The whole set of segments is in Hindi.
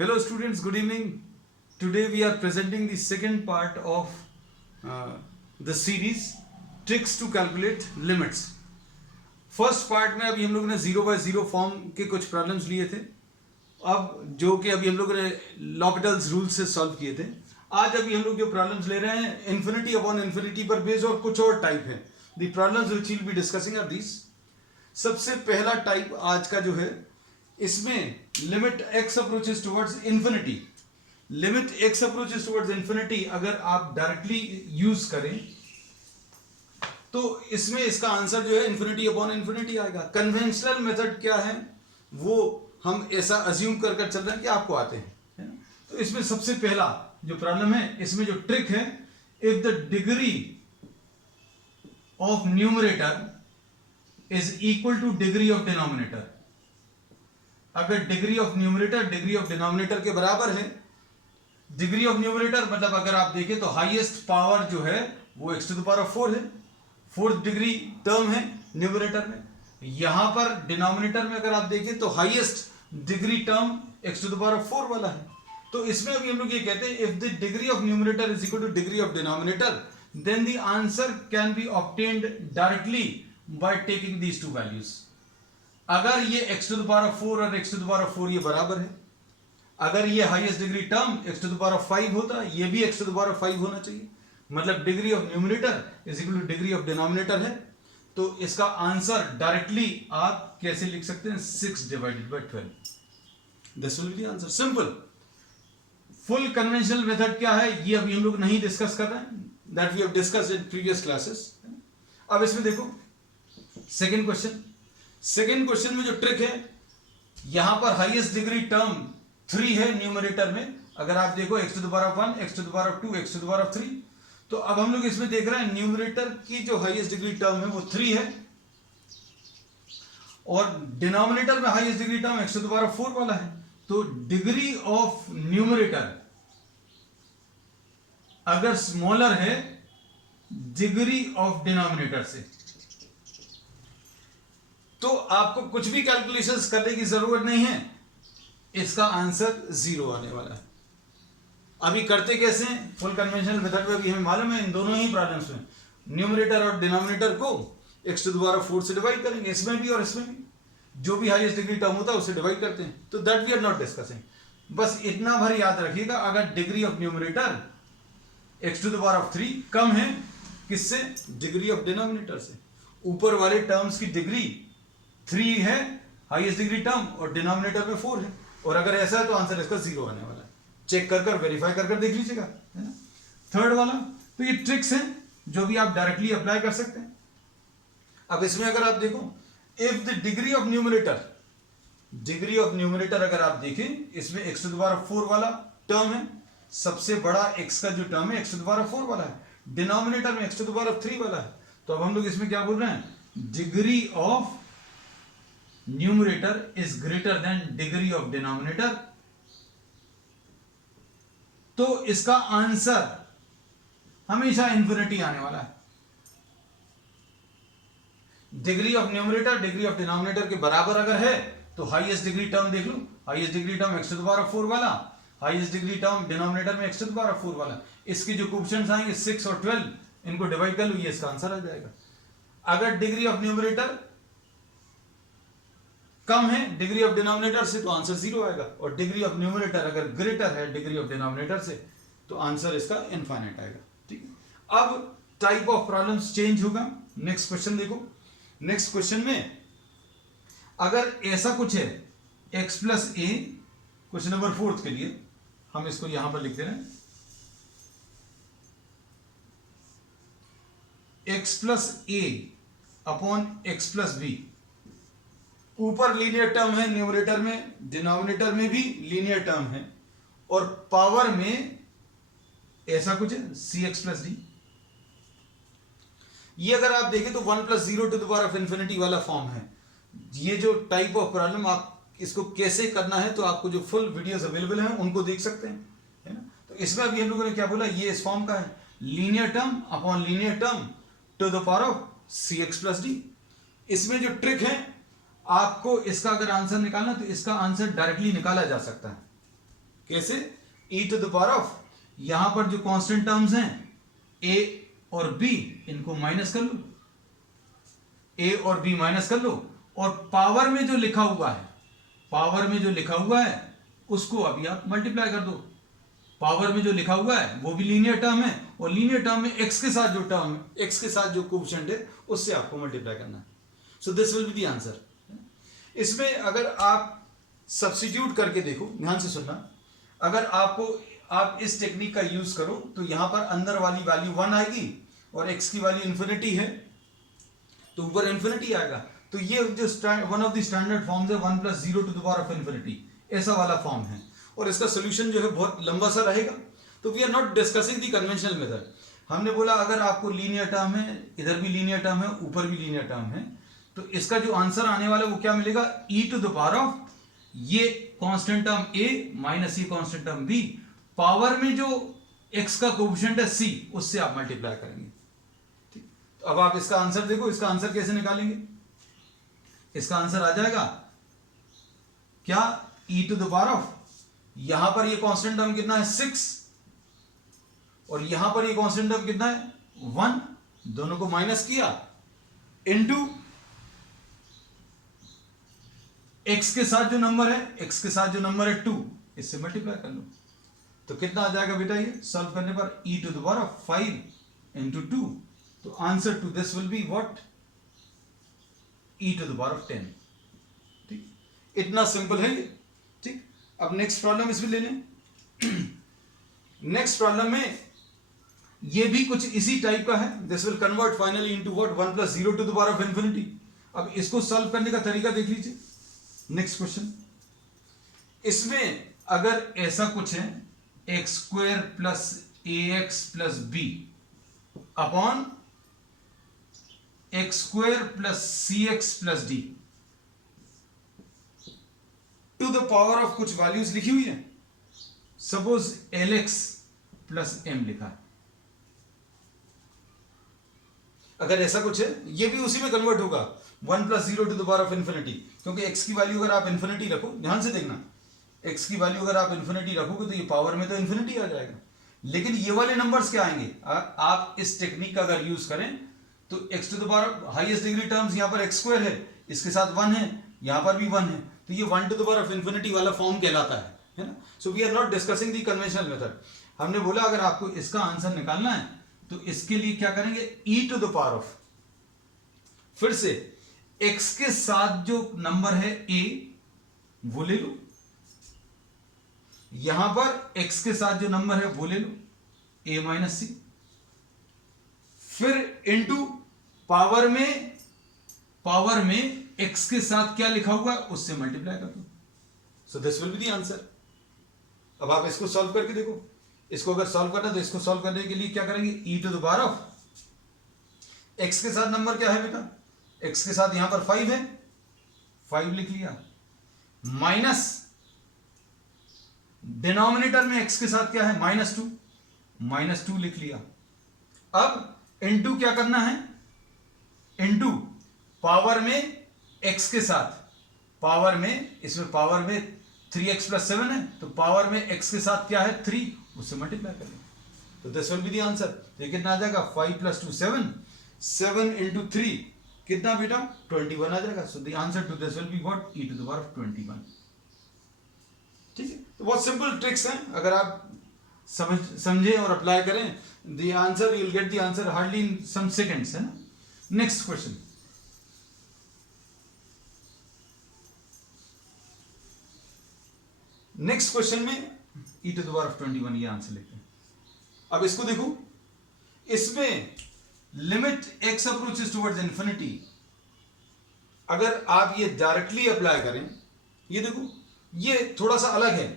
Hello students, good evening. Today we are presenting the second part of the series Tricks to Calculate Limits. First part में अभी हम लोगों ने 0 by 0 फॉर्म के कुछ प्रॉब्लम्स लिए थे, अब जो कि अभी हम लोगों ने लॉपिटल्स रूल से सॉल्व किए थे. आज अभी हम लोग जो प्रॉब्लम्स ले रहे हैं इन्फिनिटी अपॉन इन्फिनिटी पर बेस्ड और कुछ और टाइप है. The problems which will be discussing are these. सबसे पहला टाइप आज का जो है, इसमें limit x approaches towards infinity. Limit x approaches towards infinity अगर आप डायरेक्टली यूज करें तो इसमें इसका आंसर जो है इन्फिनिटी अपॉन इन्फिनिटी आएगा. कन्वेंशनल मेथड क्या है वो हम ऐसा अज्यूम कर चल रहे हैं कि आपको आते हैं, है ना. तो इसमें सबसे पहला जो प्रॉब्लम है, इसमें जो ट्रिक है, if the degree of numerator is equal to degree of denominator. अगर degree of numerator degree of denominator के बराबर है, डिग्री ऑफ न्यूमरेटर मतलब अगर आप देखें तो हाईएस्ट पावर जो है वो x to the power of 4 है, फोर्थ डिग्री टर्म है न्यूमरेटर में. यहां पर डिनोमिनेटर में अगर आप देखें तो highest degree term x to the power of 4 वाला है. तो इसमें अभी हम लोग ये कहते हैं if the degree of numerator is equal to degree of denominator then the answer can be obtained directly by taking these two values. अगर ये x to the power of 4 और x to the power of 4 ये बराबर है, अगर ये highest degree term x to the power of 5 होता, ये भी x to the power of 5 होना चाहिए, मतलब degree of numerator is equal to degree of denominator है. तो इसका आंसर डायरेक्टली आप कैसे लिख सकते हैं, 6 divided by 12. This will be the answer. Simple. Full conventional method क्या है ये अभी हम लोग नहीं डिस्कस कर रहे हैं, that we have discussed in previous classes. अब इसमें देखो सेकंड क्वेश्चन. सेकेंड क्वेश्चन में जो ट्रिक है, यहां पर हाईएस्ट डिग्री टर्म 3 है न्यूमरेटर में. अगर आप देखो x to the power of 1, x to the power of 2, x to the power of 3. तो अब हम लोग इसमें देख रहे हैं न्यूमरेटर की जो हाईएस्ट डिग्री टर्म है वो 3 है और डिनोमिनेटर में highest degree term x to the power of 4 वाला है. तो डिग्री ऑफ न्यूमरेटर अगर स्मॉलर है डिग्री ऑफ डिनोमिनेटर से, तो आपको कुछ भी कैलकुलेशंस करने की जरूरत नहीं है, इसका आंसर 0 आने वाला है. अभी करते कैसे हैं, फुल कन्वेंशनल मेथड में अभी हमें मालूम है इन दोनों ही प्रॉब्लम्स में न्यूमरेटर और डिनोमिनेटर को x to the power of 4 से डिवाइड करेंगे. इसमें भी और इसमें भी जो भी हाईएस्ट डिग्री टर्म होता है उसे डिवाइड करते हैं. तो that we are not discussing. बस इतना भर याद रखिएगा, अगर degree of numerator x to the power of 3 कम है किससे, डिग्री ऑफ डिनोमिनेटर से. ऊपर वाले टर्म्स की डिग्री 3 है हाईएस्ट डिग्री टर्म और डिनोमिनेटर में 4 है, और अगर ऐसा है तो आंसर इसका 0 आने वाला है. चेक कर वेरीफाई कर देख लीजिएगा, है ना. थर्ड वाला, तो ये ट्रिक्स हैं जो भी आप डायरेक्टली अप्लाई कर सकते हैं. अब इसमें अगर आप देखो, if the degree of numerator अगर आप देखें, इसमें x to the power of 4 वाला टर्म है, सबसे बड़ा x का जो टर्म है x to the power of 4 वाला है, डिनोमिनेटर में x to the power of 3 वाला है. तो अब हम लोग इसमें क्या बोल रहे हैं, degree of numerator is greater than degree of denominator. तो इसका आंसर हमेशा इन्फिनिटी आने वाला है. Degree of numerator degree of denominator के बराबर अगर है तो हाईएस्ट डिग्री टर्म देख लो, highest degree term x to the power of 4 वाला, हाईएस्ट डिग्री टर्म डिनोमिनेटर में x to the power of 4 वाला. इसकी जो कोएफिशिएंट्स आएंगे 6 और 12, इनको डिवाइड कर लो, ये इसका आंसर आ जाएगा. अगर डिग्री ऑफ न्यूमरेटर कम है डिग्री ऑफ डिनोमिनेटर से तो आंसर 0 आएगा, और डिग्री ऑफ न्यूमरेटर अगर ग्रेटर है डिग्री ऑफ डिनोमिनेटर से तो आंसर इसका इनफाइनाइट आएगा. ठीक है. अब टाइप ऑफ प्रॉब्लम्स चेंज होगा. नेक्स्ट क्वेश्चन देखो. नेक्स्ट क्वेश्चन में अगर ऐसा कुछ है x प्लस ए, क्वेश्चन नंबर 4 के लिए हम इसको यहां पर लिख दे रहे हैं, x प्लस ए अपॉन x प्लस बी. ऊपर लीनियर टर्म है न्यूमरेटर में, डिनोमिनेटर में भी लीनियर टर्म है, और पावर में ऐसा कुछ है cx प्लस डी. ये अगर आप देखें तो 1 plus 0 to the power of infinity वाला फॉर्म है. ये जो टाइप ऑफ प्रॉब्लम आप इसको कैसे करना है, तो आपको जो फुल वीडियोस अवेलेबल हैं उनको देख सकते हैं, है ना. तो इसमें अभी हम लोगों ने क्या बोला, ये इस फॉर्म का है, linear term upon linear term to the power of cx plus D. इसमें जो ट्रिक है, आपको इसका अगर आंसर निकालना तो इसका आंसर डायरेक्टली निकाला जा सकता है. कैसे? e to the power of, यहां पर जो कांस्टेंट टर्म्स हैं a और b, इनको माइनस कर लो, a और b माइनस कर लो, और पावर में जो लिखा हुआ है, पावर में जो लिखा हुआ है उसको अभी आप मल्टीप्लाई कर दो। पावर में जो लिखा हुआ है वो भी लीनियर टर्म है, और लीनियर टर्म में x के साथ जो टर्म है, x के साथ जो कोएफिशिएंट है उससे आपको मल्टीप्लाई करना है। So this will be the answer. इसमें अगर आप सब्स्टिट्यूट करके देखो, ध्यान से सुनना, अगर आप इस टेक्निक का यूज करो तो यहां पर अंदर वाली वैल्यू 1 आएगी और x की वैल्यू इन्फिनिटी है तो ऊपर इन्फिनिटी आएगा। तो ये जो one of the standard forms है 1 + 0 to the power of infinity, ऐसा वाला फॉर्म है, और इसका सोल्यूशन जो है बहुत लंबा सा रहेगा। तो we are not discussing the conventional method. हमने बोला अगर आपको लीनियर टर्म है, इधर भी लीनियर टर्म है, ऊपर भी लीनियर टर्म है, तो इसका जो आंसर आने वाला है वो क्या मिलेगा? e to the power of ये कांस्टेंट टर्म a माइनस ये कांस्टेंट टर्म b, पावर में जो x का कोएफिशिएंट है c, उससे आप मल्टीप्लाई करेंगे। ठीक, तो अब आप इसका आंसर देखो, इसका आंसर कैसे निकालेंगे? इसका आंसर आ जाएगा क्या? e to the power of, यहां पर ये कांस्टेंट टर्म कितना है? 6, और यहां पर ये कांस्टेंट टर्म कितना है? 1, दोनों को माइनस किया, इनटू x के साथ जो नंबर है, x के साथ जो नंबर है 2, इससे मल्टीप्लाई कर लो। तो कितना आ जाएगा बेटा? ये सॉल्व करने पर e to the power of 5 into 2, तो answer to this will be what? e to the power of 10। ठीक, इतना सिंपल है ये। ठीक, अब नेक्स्ट प्रॉब्लम इसमें ले लें। नेक्स्ट प्रॉब्लम में ये भी कुछ इसी टाइप का है। This will convert finally into what? 1 + 0 to the power of infinity. अब इसको सॉल्व करने का तरीका देख लीजिए। नेक्स्ट क्वेश्चन, इसमें अगर ऐसा कुछ है x² + ax + b अपॉन x² + cx + d to the power of कुछ वैल्यूज लिखी हुई है, सपोज lx + m लिखा है। अगर ऐसा कुछ है, ये भी उसी में कन्वर्ट होगा 1 + 0 to the power of infinity, क्योंकि x की वैल्यू अगर आप इन्फिनिटी रखो, ध्यान से देखना, x की वैल्यू अगर आप इन्फिनिटी रखोगे तो ये पावर में तो इन्फिनिटी आ जाएगा। लेकिन ये वाले नंबर्स क्या आएंगे? आप इस टेक्निक का अगर यूज करें तो x to the power highest degree terms यहां पर x² है, इसके साथ 1 है, यहां पर भी 1 है, तो ये 1 to the power of infinity वाला फॉर्म कहलाता है ना। So we are not discussing the conventional method. हमने बोला अगर आपको इसका आंसर निकालना है तो इसके लिए क्या करेंगे? e to the power of, फिर से x के साथ जो नंबर है a वो ले लो, यहां पर x के साथ जो नंबर है वो ले लो a - c, फिर इनटू पावर में x के साथ क्या लिखा हुआ है उससे मल्टीप्लाई कर दो। So this will be the answer. अब आप इसको सॉल्व करके देखो, इसको अगर सॉल्व करना तो इसको सॉल्व करने के लिए क्या करेंगे? e to the power of x के साथ नंबर क्या है बेटा? x के साथ यहां पर 5 है, 5 लिख लिया, माइनस डिनोमिनेटर में x के साथ क्या है? -2 लिख लिया। अब इनटू क्या करना है? इनटू पावर में x के साथ, पावर में, इसमें पावर में 3x + 7 है, तो पावर में x के साथ क्या है? 3, उससे मल्टीप्लाई कर लें, तो this will be the answer. तो कितना आ जाएगा? 5 + 2 7, 7 इंटू 3 कितना बेटा? 21 आ जाएगा। So the answer to this will be what? e to the power of 21। ठीक है, तो बहुत सिंपल ट्रिक्स हैं, अगर आप समझे और अप्लाई करें the answer, you will get the answer hardly in some seconds, है ना। नेक्स्ट क्वेश्चन, नेक्स्ट क्वेश्चन में e to the power of 21 ये आंसर लेते हैं। अब इसको देखो, इसमें limit x approaches towards infinity, अगर आप ये डायरेक्टली अप्लाई करें, ये देखो ये थोड़ा सा अलग है,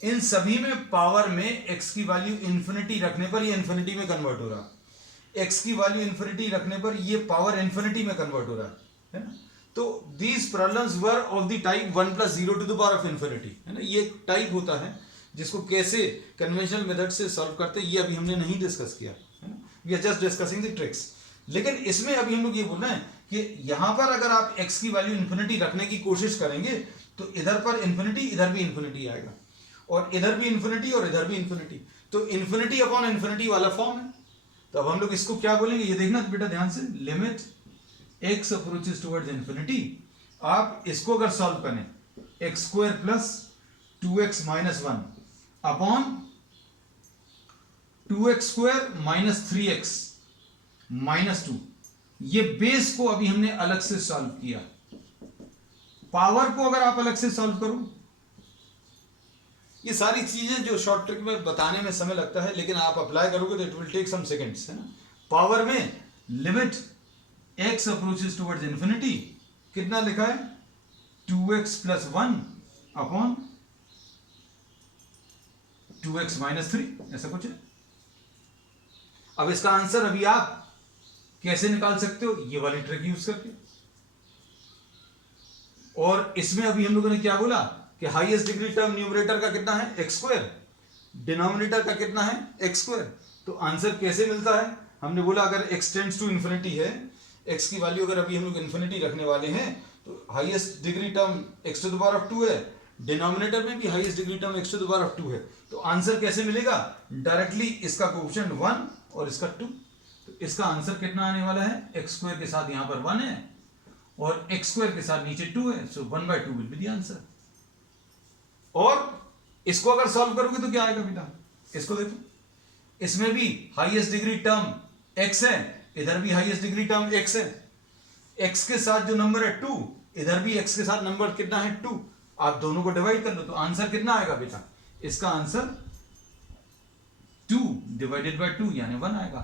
इन सभी में पावर में x की वैल्यू इंफिनिटी रखने पर ये इंफिनिटी में कन्वर्ट हो रहा, x की वैल्यू इंफिनिटी रखने पर ये पावर इंफिनिटी में कन्वर्ट हो रहा है ना। तो these problems were of the type 1 + 0 to the power of infinity, है ना। ये एक टाइप होता है जिसको कैसे कन्वेंशनल मेथड से सॉल्व करते हैं ये अभी हमने नहीं डिस्कस किया, है ना। We are just discussing the tricks. लेकिन इसमें अभी हम लोग ये बोल रहे हैं कि यहां पर अगर आप x की वैल्यू इंफिनिटी रखने की कोशिश करेंगे तो इधर पर इंफिनिटी, इधर भी इंफिनिटी आएगा, और इधर भी इन्फिनिटी और इधर भी इन्फिनिटी, तो इन्फिनिटी अपॉन इन्फिनिटी वाला फॉर्म है। तो अब हम लोग इसको क्या बोलेंगे, ये देखना बेटा ध्यान से, limit x approaches towards infinity. आप इसको अगर सॉल्व करें, x square plus 2x minus 1 upon 2x square minus 3x minus 2, ये बेस को अभी हमने अलग से सॉल्व किया। पावर को अगर आप अलग से सॉल्व करो, ये सारी चीजें जो शॉर्ट ट्रिक में बताने में समय लगता है, लेकिन आप अप्लाई करोगे तो it will take some seconds, है ना। पावर में limit x approaches towards infinity, कितना लिखा है 2x plus 1 upon 2x minus 3, ऐसा कुछ है। अब इसका आंसर अभी आप कैसे निकाल सकते हो, ये वाली ट्रिक यूज करके। और इसमें अभी हम लोगों ने क्या बोला कि हाईएस्ट डिग्री टर्म न्यूमरेटर का कितना है एक्स स्क्वायर, डिनोमिनेटर का कितना है एक्स स्क्वायर। तो आंसर कैसे मिलता है, हमने बोला अगर x टेंड्स टू इन्फिनिटी है, x की वैल्यू अगर अभी हम लोग इन्फिनिटी रखने वाले हैं, तो highest degree term x to the power of 2 है, डिनोमिनेटर में भी highest degree term x to the power of 2 है। तो आंसर कैसे मिलेगा, डायरेक्टली इसका कोएफिशिएंट 1 और इसका 2। तो इसका आंसर कितना आने वाला है, एक्स स्क्वायर के साथ यहां पर 1 है और एक्स स्क्वायर के साथ नीचे 2 है, सो 1/2 विल बी द आंसर। और इसको अगर सॉल्व करोगे तो क्या आएगा बेटा, इसको देखो, इसमें भी हाईएस्ट डिग्री टर्म x है, इधर भी हाईएस्ट डिग्री टर्म x है, x के साथ जो नंबर है 2, इधर भी x के साथ नंबर कितना है 2, आप दोनों को डिवाइड कर लो तो आंसर कितना आएगा बेटा, इसका आंसर 2 डिवाइडेड बाय 2 यानी 1 आएगा।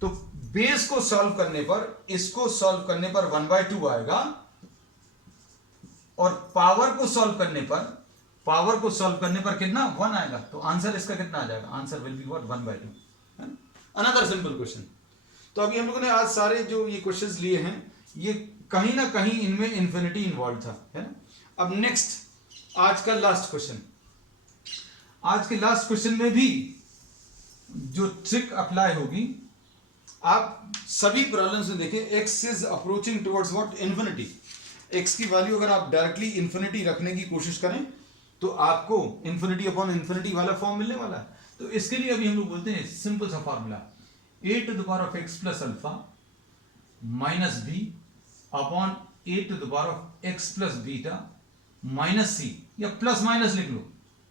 तो बेस को सॉल्व करने पर, इसको सॉल्व करने पर 1/2 आएगा, और पावर को सॉल्व करने पर कितना 1 आएगा। तो आंसर इसका कितना आ जाएगा, answer will be what 1/2। Another simple question. तो अभी हम लोगों ने आज सारे जो ये क्वेश्चंस लिए हैं, ये कहीं ना कहीं इनमें इंफिनिटी इन्वॉल्व था, है ना। अब नेक्स्ट आज का लास्ट क्वेश्चन, आज के लास्ट क्वेश्चन में भी जो ट्रिक अप्लाई होगी, आप सभी प्रॉब्लम्स में देखें, x is approaching towards what infinity. x की वैल्यू अगर आप डायरेक्टली इन्फिनिटी रखने की कोशिश करें तो आपको इन्फिनिटी अपॉन इन्फिनिटी वाला फॉर्म मिलने वाला है। तो इसके लिए अभी हम लोग बोलते हैं सिंपल सा formula, a to the power of x plus alpha minus b upon a to the power of x plus beta minus c, या प्लस माइनस लिख लो,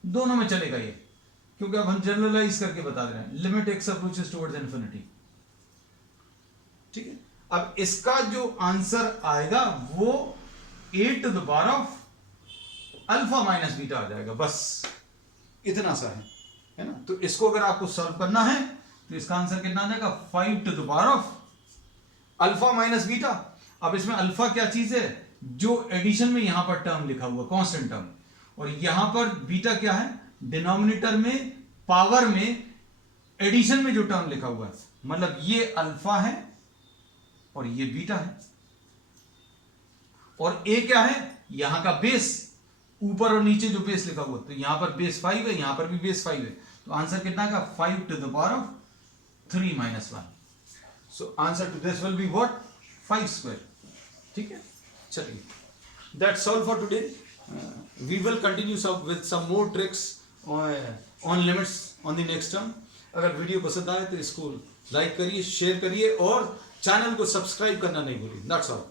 दोनों में चलेगा ये, क्योंकि अब हम जनरलाइज करके बता रहे हैं, limit x approaches towards infinity. ठीक है, अब इसका जो आंसर आएगा वो a to the power of alpha minus beta आ जाएगा, बस इतना सा है ना। तो इसको अगर आपको सॉल्व करना है तो इसका आंसर कितना आ जाएगा 5 to the power of alpha minus beta. अब इसमें अल्फा क्या चीज है, जो एडिशन में यहां पर टर्म लिखा हुआ कांस्टेंट टर्म, और यहां पर बीटा क्या है, डिनोमिनेटर में पावर में एडिशन में जो टर्म लिखा हुआ है, मतलब ये अल्फा है और ये बीटा है, और ए क्या है, यहां का बेस, ऊपर और नीचे जो बेस लिखा हुआ, तो यहां पर बेस 5 है, यहां पर भी बेस 5 है। तो आंसर कितना का 5 to the power of 3 minus 1। So answer to this will be what 5 square. ठीक है, चलिए, that's all for today. We will continue with some more tricks on limits on the next term. अगर वीडियो पसंद आए तो इसको लाइक करिए, शेयर करिए और चैनल को सब्सक्राइब करना नहीं भूलिए। That's all.